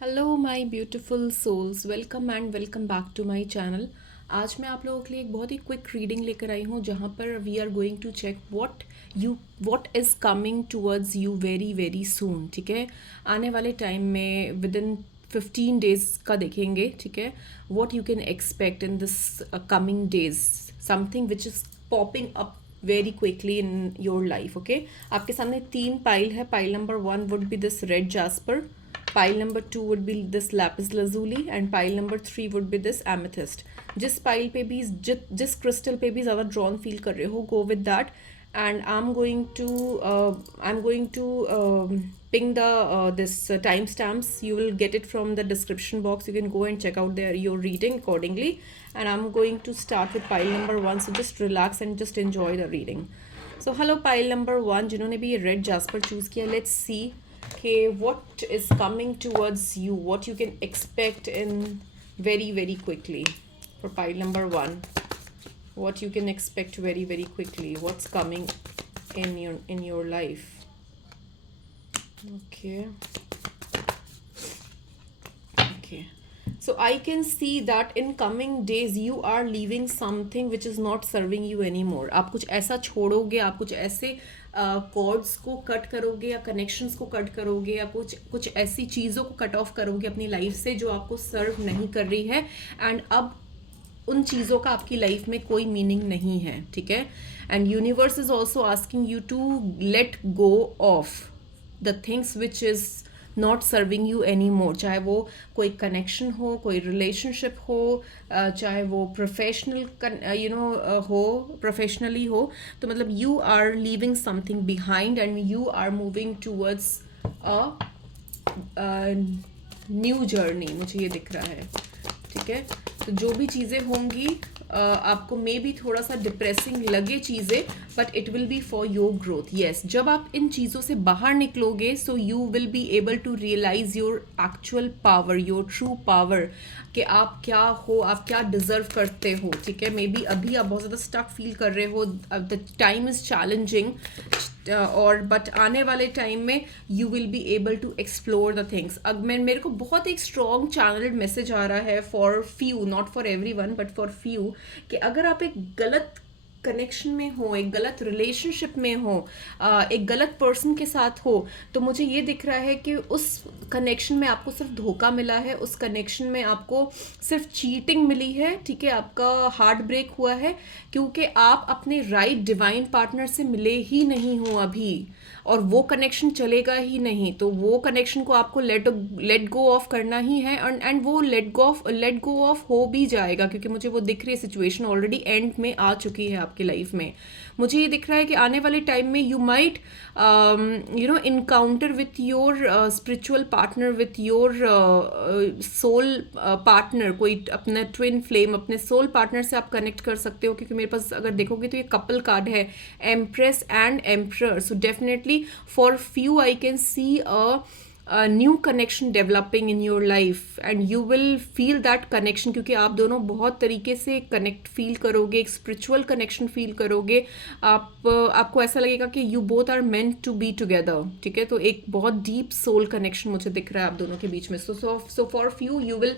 Hello my beautiful souls, welcome and welcome back to my channel. आज मैं आप लोगों के लिए एक बहुत ही क्विक रीडिंग लेकर आई हूँ जहाँ पर we are going to check what is coming towards you very very soon. ठीक है, आने वाले टाइम में विद इन 15 days का देखेंगे। ठीक है, what you can expect in this coming days, something which is popping up very quickly in your life. Okay, आपके सामने 3 पाइल है। Pile number 1 would be this red jasper, pile number 2 would be this lapis lazuli and pile number 3 would be this amethyst. जिस pile पे भी जिस crystal पे भी ज़्यादा ड्रॉन फील कर रहे हो, go with that and I'm going to ping the this timestamps. You will get it from the description box. You can go and check out there your reading accordingly, and I'm going to start with pile number 1, so just relax and just enjoy the reading. So hello pile number 1, जिन्होंने भी ये red jasper choose किया, let's see okay what is coming towards you, what you can expect in very very quickly. For pile number 1, what you can expect very very quickly, what's coming in your life. Okay, so I can see that in coming days you are leaving something which is not serving you anymore. आप कुछ ऐसा छोड़ोगे, आप कुछ ऐसे chords को cut करोगे या कनेक्शंस को कट करोगे या कुछ कुछ ऐसी चीज़ों को कट ऑफ करोगे अपनी लाइफ से जो आपको सर्व नहीं कर रही है, एंड अब उन चीज़ों का आपकी लाइफ में कोई मीनिंग नहीं है। ठीक है, and universe is also asking you to let go of the things which is not serving you anymore, चाहे वो कोई कनेक्शन हो, कोई रिलेशनशिप हो, चाहे वो प्रोफेशनल हो, प्रोफेशनली हो। तो मतलब you are leaving something behind and you are moving towards a new journey, मुझे ये दिख रहा है। ठीक है, तो जो भी चीज़ें होंगी आपको मे बी थोड़ा सा डिप्रेसिंग लगे चीज़ें, but it will be for your growth. Yes, जब आप इन चीज़ों से बाहर निकलोगे so you will be able to realise your actual power, your true power, कि आप क्या हो, आप क्या डिजर्व करते हो। ठीक है, मे बी अभी आप बहुत ज़्यादा स्टक फील कर रहे हो, द टाइम इज़ चैलेंजिंग, और बट आने वाले टाइम में you will be able to explore the things. अब मेरे को बहुत एक स्ट्रॉन्ग चैनल्ड मैसेज आ रहा है for few, not for every one but for few, कि अगर आप एक गलत कनेक्शन में हो, एक गलत रिलेशनशिप में हो, एक गलत पर्सन के साथ हो, तो मुझे ये दिख रहा है कि उस कनेक्शन में आपको सिर्फ धोखा मिला है, उस कनेक्शन में आपको सिर्फ चीटिंग मिली है। ठीक है, आपका हार्ट ब्रेक हुआ है क्योंकि आप अपने राइट डिवाइन पार्टनर से मिले ही नहीं हो अभी, और वो कनेक्शन चलेगा ही नहीं। तो वो कनेक्शन को आपको लेट गो ऑफ करना ही है, एंड वो लेट गो ऑफ हो भी जाएगा, क्योंकि मुझे वो दिख रही है सिचुएशन ऑलरेडी एंड में आ चुकी है आपकी लाइफ में। मुझे ये दिख रहा है कि आने वाले टाइम में you might encounter with your spiritual partner, with your soul partner, कोई अपना ट्विन फ्लेम, अपने सोल पार्टनर से आप कनेक्ट कर सकते हो। क्योंकि मेरे पास अगर देखोगे तो ये कपल कार्ड है, empress and emperor. So definitely for few I can see a new connection developing in your life and you will feel that connection, क्योंकि आप दोनों बहुत तरीके से कनेक्ट फील करोगे, एक स्पिरिचुअल कनेक्शन फील करोगे। आपको ऐसा लगेगा कि you both are meant to be together. ठीक है, तो एक बहुत डीप सोल कनेक्शन मुझे दिख रहा है आप दोनों के बीच में। So for few you will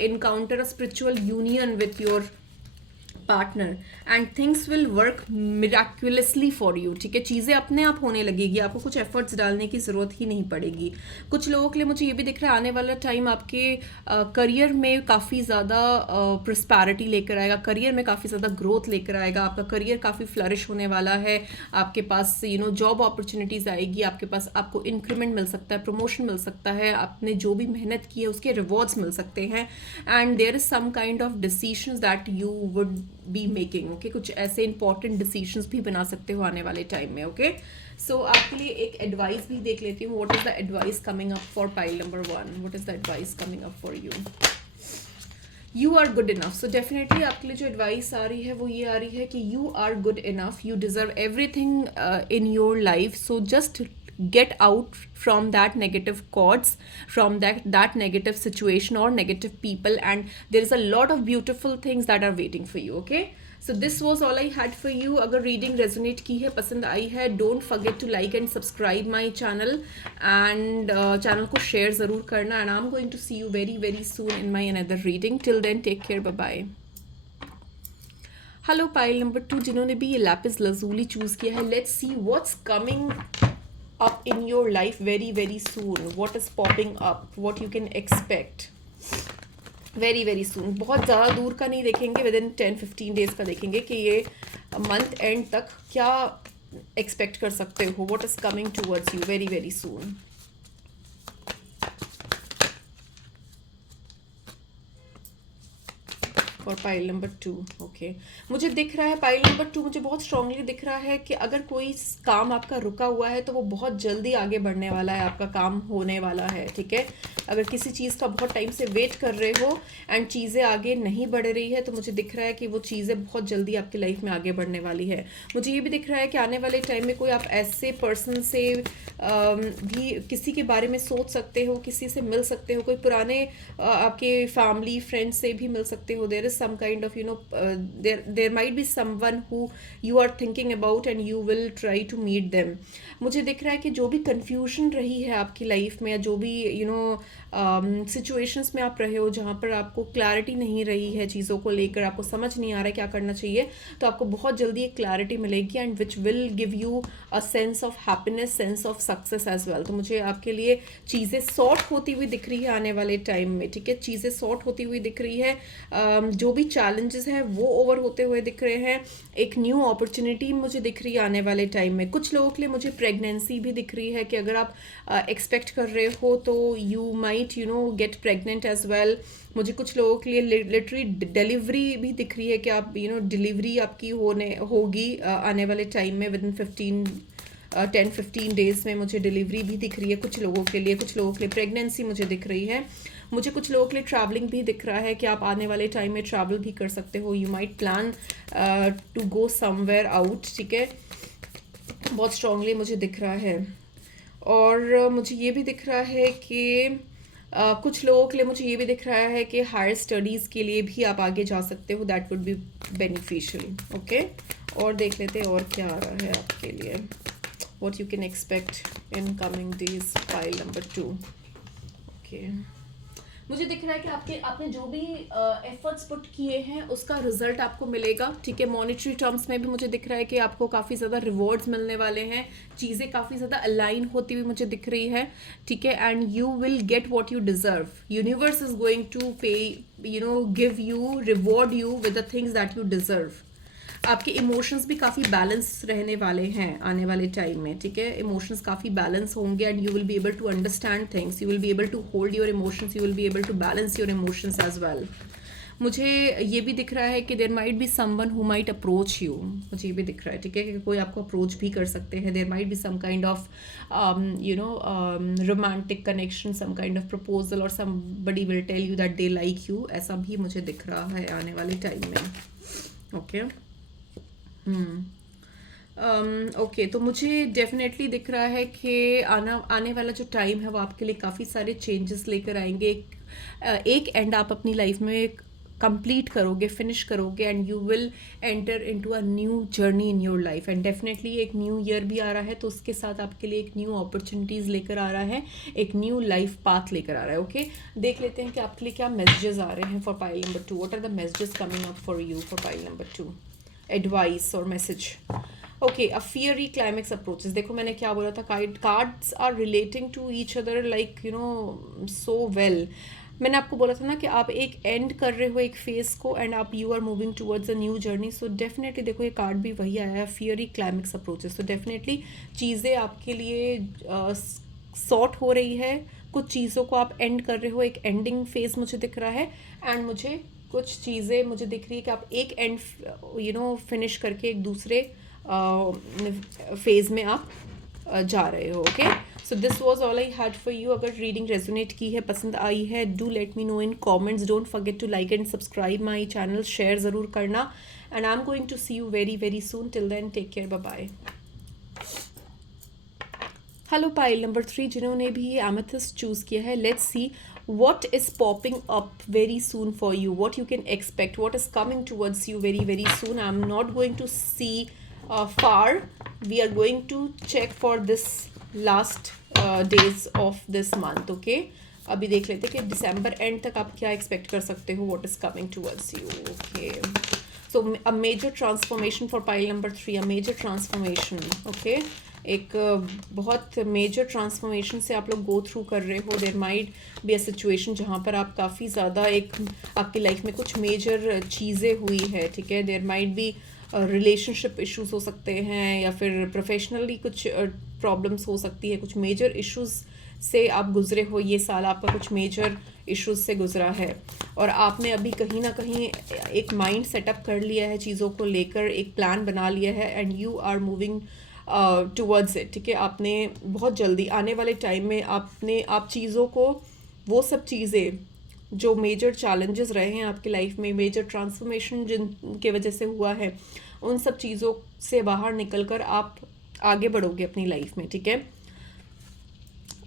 encounter a spiritual union with your partner and things will work miraculously for you. ठीक है, चीज़ें अपने आप होने लगेगी, आपको कुछ एफर्ट्स डालने की ज़रूरत ही नहीं पड़ेगी। कुछ लोगों के लिए मुझे ये भी दिख रहा है आने वाला टाइम आपके करियर में काफ़ी ज़्यादा प्रस्पैरिटी लेकर आएगा, करियर में काफ़ी ज़्यादा ग्रोथ लेकर आएगा, आपका करियर काफ़ी फ्लरिश होने वाला है। आपके पास जॉब अपॉर्चुनिटीज़ आएगी, आपके पास आपको इंक्रीमेंट मिल सकता है, प्रमोशन मिल सकता है, आपने जो भी मेहनत की है उसके रिवॉर्ड्स मिल सकते हैं, and there is some kind of decisions that you would be making. Okay, कुछ ऐसे इंपॉर्टेंट डिसीजंस भी बना सकते हो आने वाले टाइम में। ओके, सो आपके लिए एक एडवाइस भी देख लेती हूँ। What is the advice coming up for pile number 1? What is the advice coming up for you? You are good enough. So definitely आपके लिए जो एडवाइस आ रही है वो ये आ रही है कि you are good enough, you deserve everything in your life, so just get out from that negative chords, from that negative situation or negative people, and there is a lot of beautiful things that are waiting for you. Okay, so this was all I had for you. अगर reading resonate की है, पसंद आई है, don't forget to like and subscribe my channel and channel को share ज़रूर करना. And I am going to see you very very soon in my another reading. Till then take care, bye bye. Hello pile number 2 जिन्होंने भी ये lapis lazuli choose किया है, let's see what's coming up in your life very very soon. What is popping up, what you can expect very very soon. बहुत ज़्यादा दूर का नहीं देखेंगे, विद इन 10-15 डेज का देखेंगे कि ये मंथ एंड तक क्या एक्सपेक्ट कर सकते हो. what is coming towards you very very soon. और पाइल नंबर 2 ओके. मुझे दिख रहा है पाइल नंबर 2, मुझे बहुत स्ट्रांगली दिख रहा है कि अगर कोई काम आपका रुका हुआ है तो वो बहुत जल्दी आगे बढ़ने वाला है, आपका काम होने वाला है. ठीक है, अगर किसी चीज़ का बहुत टाइम से वेट कर रहे हो एंड चीज़ें आगे नहीं बढ़ रही है तो मुझे दिख रहा है कि वो चीज़ें बहुत जल्दी आपकी लाइफ में आगे बढ़ने वाली है. मुझे ये भी दिख रहा है कि आने वाले टाइम में कोई आप ऐसे पर्सन से भी किसी के बारे में सोच सकते हो, किसी से मिल सकते हो, कोई पुराने आपके फैमिली फ्रेंड से भी मिल सकते हो. There is some kind of there might be someone who you are thinking about and you will try to meet them. मुझे दिख रहा है कि जो भी confusion रही है आपकी लाइफ में, या जो भी सिचुएशंस में आप रहे हो जहाँ पर आपको क्लैरिटी नहीं रही है चीज़ों को लेकर, आपको समझ नहीं आ रहा है क्या करना चाहिए, तो आपको बहुत जल्दी एक क्लैरिटी मिलेगी and which will give you a sense of happiness, sense of success as well. तो मुझे आपके लिए चीज़ें सॉर्ट होती हुई दिख रही है आने वाले टाइम में. ठीक है, चीज़ें सॉर्ट होती हुई दिख रही है. जो भी चैलेंजेस हैं वो ओवर होते हुए दिख रहे हैं. एक न्यू अपॉर्चुनिटी मुझे दिख रही है आने वाले टाइम में. कुछ लोगों के लिए मुझे प्रेगनेंसी भी दिख रही है कि अगर आप एक्सपेक्ट कर रहे हो तो you might get pregnant as well. मुझे कुछ लोगों के लिए लिटरली डिलीवरी भी दिख रही है कि आप डिलीवरी आपकी होगी आने वाले टाइम में. विद इन 10-15 डेज में मुझे डिलीवरी भी दिख रही है कुछ लोगों के लिए. कुछ लोगों के लिए प्रेगनेंसी मुझे दिख रही है. मुझे कुछ लोगों के लिए ट्रैवलिंग भी दिख रहा है कि आप आने वाले टाइम में ट्रैवल भी कर सकते हो. You might plan to go somewhere out. ठीक है, बहुत स्ट्रांगली मुझे दिख रहा है. और मुझे ये भी दिख रहा है कि कुछ लोगों के लिए मुझे ये भी दिख रहा है कि हायर स्टडीज़ के लिए भी आप आगे जा सकते हो. That would be beneficial. Okay, और देख लेते हैं और क्या आ रहा है आपके लिए. What you can expect in coming days, file number 2. Okay, मुझे दिख रहा है कि आपने जो भी एफर्ट्स पुट किए हैं उसका रिजल्ट आपको मिलेगा. ठीक है, मॉनेटरी टर्म्स में भी मुझे दिख रहा है कि आपको काफ़ी ज़्यादा रिवॉर्ड्स मिलने वाले हैं. चीज़ें काफ़ी ज़्यादा अलाइन होती हुई मुझे दिख रही है. ठीक है, and you will get what you deserve. Universe is going to pay give you, reward you with the things that you deserve. आपके इमोशंस भी काफ़ी बैलेंस रहने वाले हैं आने वाले टाइम में. ठीक है, इमोशंस काफ़ी बैलेंस होंगे and you will be able to understand things. You will be able to hold your emotions. You will be able to balance your emotions as well. मुझे ये भी दिख रहा है कि there might be someone who might approach you. मुझे ये भी दिख रहा है, ठीक है, कि कोई आपको अप्रोच भी कर सकते हैं. There might be some kind of romantic connection, some kind of proposal, और somebody will tell you that they like you. ऐसा भी मुझे दिख रहा है आने वाले टाइम में. ओके, ओके, तो मुझे डेफिनेटली दिख रहा है कि आने वाला जो टाइम है वो आपके लिए काफ़ी सारे चेंजेस लेकर आएंगे. एक एंड आप अपनी लाइफ में कंप्लीट करोगे, फिनिश करोगे, and you will enter into a new journey in your life. And definitely एक न्यू ईयर भी आ रहा है तो उसके साथ आपके लिए एक न्यू अपॉर्चुनिटीज़ लेकर आ रहा है, एक न्यू लाइफ पाथ लेकर आ रहा है. ओके, देख लेते हैं कि आपके लिए क्या मैसेजेस आ रहे हैं for pile number 2. What are the messages coming up for you for pile number 2? Advice और message. Okay, a fiery climax approaches. देखो मैंने क्या बोला था, cards are relating to each other like so well. मैंने आपको बोला था ना कि आप एक एंड कर रहे हो एक फेज को एंड आप you are moving towards a new journey. So definitely देखो ये कार्ड भी वही आया है, फियरी क्लाइमेक्स अप्रोचेस. तो डेफिनेटली चीज़ें आपके लिए सॉर्ट हो रही है. कुछ चीज़ों को आप एंड कर रहे हो, एक एंडिंग फेज मुझे दिख रहा है. एंड मुझे कुछ चीज़ें मुझे दिख रही है कि आप एक एंड फिनिश करके एक दूसरे फेज में आप जा रहे हो. Okay, so this was all I had for you. अगर रीडिंग रेजोनेट की है, पसंद आई है, do let me know in comments. Don't forget to like and subscribe my channel. Share ज़रूर करना. And I am going to see you very very soon. Till then take care, bye bye. Hello pile number 3 जिन्होंने भी amethyst choose किया है, let's see what is popping up very soon for you, what you can expect, what is coming towards you very very soon. I'm not going to see far. We are going to check for this last days of this month. Okay, अभी देख लेते हैं कि दिसंबर and तक आप क्या expect कर सकते हो, what is coming towards you. Okay, so a major transformation for pile number 3, a major transformation. Okay, एक बहुत मेजर ट्रांसफॉर्मेशन से आप लोग गो थ्रू कर रहे हो. There might be a situation जहाँ पर आप काफ़ी ज़्यादा एक आपकी लाइफ में कुछ मेजर चीज़ें हुई है. ठीक है, there might be relationship issues हो सकते हैं, या फिर प्रोफेशनली कुछ प्रॉब्लम्स हो सकती है. कुछ मेजर इश्यूज से आप गुजरे हो, ये साल आपका कुछ मेजर इश्यूज से गुजरा है, और आपने अभी कहीं ना कहीं एक माइंड सेटअप कर लिया है चीज़ों को लेकर, एक प्लान बना लिया है, and you are moving towards it. ठीक है, आपने बहुत जल्दी आने वाले टाइम में आप चीज़ों को, वो सब चीज़ें जो मेजर चैलेंजेस रहे हैं आपकी लाइफ में, मेजर ट्रांसफॉर्मेशन जिनके वजह से हुआ है, उन सब चीज़ों से बाहर निकलकर आप आगे बढ़ोगे अपनी लाइफ में. ठीक है,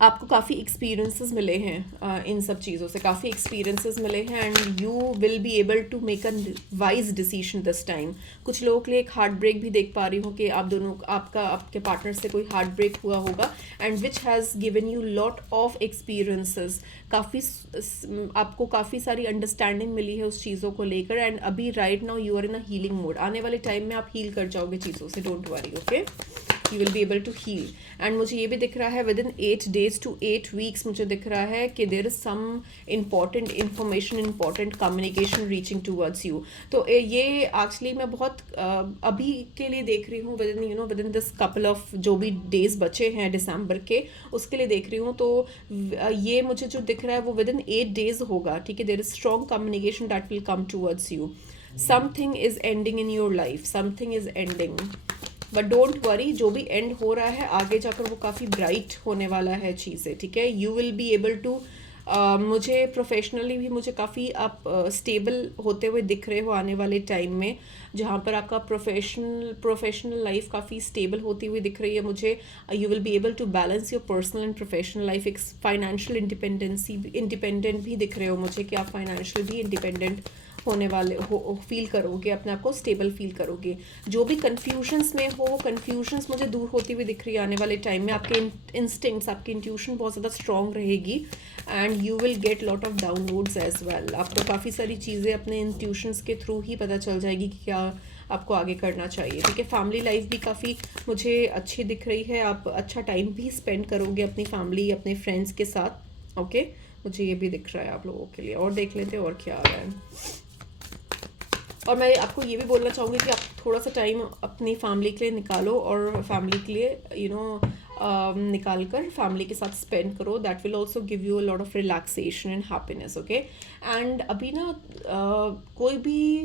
आपको काफ़ी एक्सपीरियंसेस मिले हैं इन सब चीज़ों से, काफ़ी एक्सपीरियंसेस मिले हैं, and you will be able to make a wise decision this time. कुछ लोगों के लिए एक हार्ट ब्रेक भी देख पा रही हूँ कि आप दोनों, आपके पार्टनर से कोई हार्ट ब्रेक हुआ होगा, and which has given you lot of experiences. आपको काफ़ी सारी अंडरस्टैंडिंग मिली है उस चीज़ों को लेकर, एंड अभी right now you are in a healing mode. आने वाले टाइम में आप हील कर जाओगे चीज़ों से, don't worry. Okay, you will be able to heal. And मुझे ये भी दिख रहा है within 8 days to 8 weeks, मुझे दिख रहा है कि there is some important information, important communication reaching towards you. तो ये एक्चुअली मैं बहुत अभी के लिए देख रही हूँ, with in this couple of जो भी डेज बचे हैं दिसंबर के, उसके लिए देख रही हूँ. तो ये मुझे जो दिख रहा है वो विद इन 8 days होगा. ठीक है, there is strong communication that will come towards you. Something is ending in your life, something is ending, but don't worry, जो भी एंड हो रहा है आगे जाकर वो काफ़ी ब्राइट होने वाला है चीज़ें. ठीक है, you will be able to, मुझे प्रोफेशनली भी मुझे काफ़ी आप स्टेबल होते हुए दिख रहे हो आने वाले टाइम में, जहाँ पर आपका प्रोफेशनल लाइफ काफ़ी स्टेबल होती हुई दिख रही है मुझे. You will be able to balance your personal and professional life. एक फाइनेंशियल इंडिपेंडेंट भी दिख रहे हो मुझे कि आप फाइनेंशियल भी इंडिपेंडेंट होने वाले हो, फील करोगे, अपने आप को स्टेबल फील करोगे. जो भी कन्फ्यूजन्स में हो, कन्फ्यूजन्स मुझे दूर होती हुई दिख रही है आने वाले टाइम में. आपके इंस्टिंक्ट्स, आपकी इंट्यूशन बहुत ज़्यादा स्ट्रॉन्ग रहेगी, and you will get lot of downloads as well. आपको काफ़ी सारी चीज़ें अपने इंट्यूशंस के थ्रू ही पता चल जाएगी कि क्या आपको आगे करना चाहिए. ठीक है, फैमिली लाइफ भी काफ़ी मुझे अच्छी दिख रही है. आप अच्छा टाइम भी स्पेंड करोगे अपनी फैमिली, अपने फ्रेंड्स के साथ. ओके, मुझे ये भी दिख रहा है आप लोगों के लिए. और देख लेते हैं और क्या आ रहा है. और मैं आपको ये भी बोलना चाहूँगी कि आप थोड़ा सा टाइम अपनी फैमिली के लिए निकालो, और फैमिली के लिए निकाल कर फैमिली के साथ स्पेंड करो. That will also give you a lot of relaxation and happiness. Okay, and अभी ना कोई भी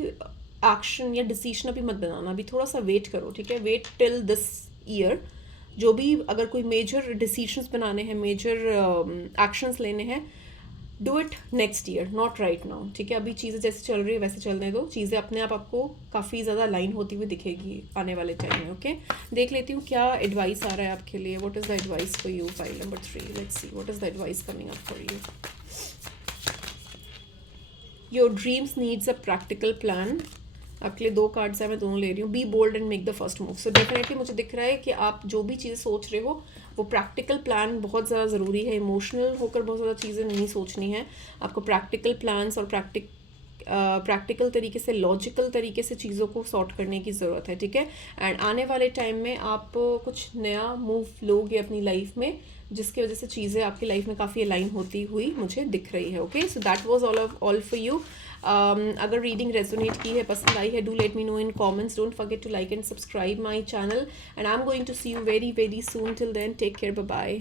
एक्शन या डिसीजन अभी मत बनाना, अभी थोड़ा सा वेट करो. ठीक है, वेट टिल दिस ईयर. जो भी अगर कोई मेजर डिसीजंस बनाने हैं, मेजर एक्शंस लेने हैं, do it next year, not right now. ठीक है, अभी चीज़ें जैसे चल रही है वैसे चलने दो. चीज़ें अपने आप आपको काफ़ी ज़्यादा लाइन होती हुई दिखेगी आने वाले टाइम में. ओके, देख लेती हूँ क्या एडवाइस आ रहा है आपके लिए. What is the advice for you, file number 3. Let's see what is the advice coming up for you. Your dreams needs a practical plan. आपके लिए 2 कार्ड्स है, मैं दोनों ले रही हूँ. Be bold and make the first move. So definitely मुझे दिख रहा है कि आप जो भी चीज़ें सोच रहे हो वो प्रैक्टिकल प्लान बहुत ज़्यादा ज़रूरी है. इमोशनल होकर बहुत ज़्यादा चीज़ें नहीं सोचनी है. आपको प्रैक्टिकल प्लान्स और प्रैक्टिकल तरीके से, लॉजिकल तरीके से चीज़ों को सॉर्ट करने की ज़रूरत है. ठीक है, एंड आने वाले टाइम में आप कुछ नया मूव लोगे अपनी लाइफ में, जिसकी वजह से चीज़ें आपकी लाइफ में काफ़ी अलाइन होती हुई मुझे दिख रही है. Okay, so that was all for you. अगर रीडिंग रेजोनेट की है, पसंद आई है, do let me know in comments. Don't forget to like and subscribe my channel, and I am going to see you very very soon. Till then, take care, bye bye.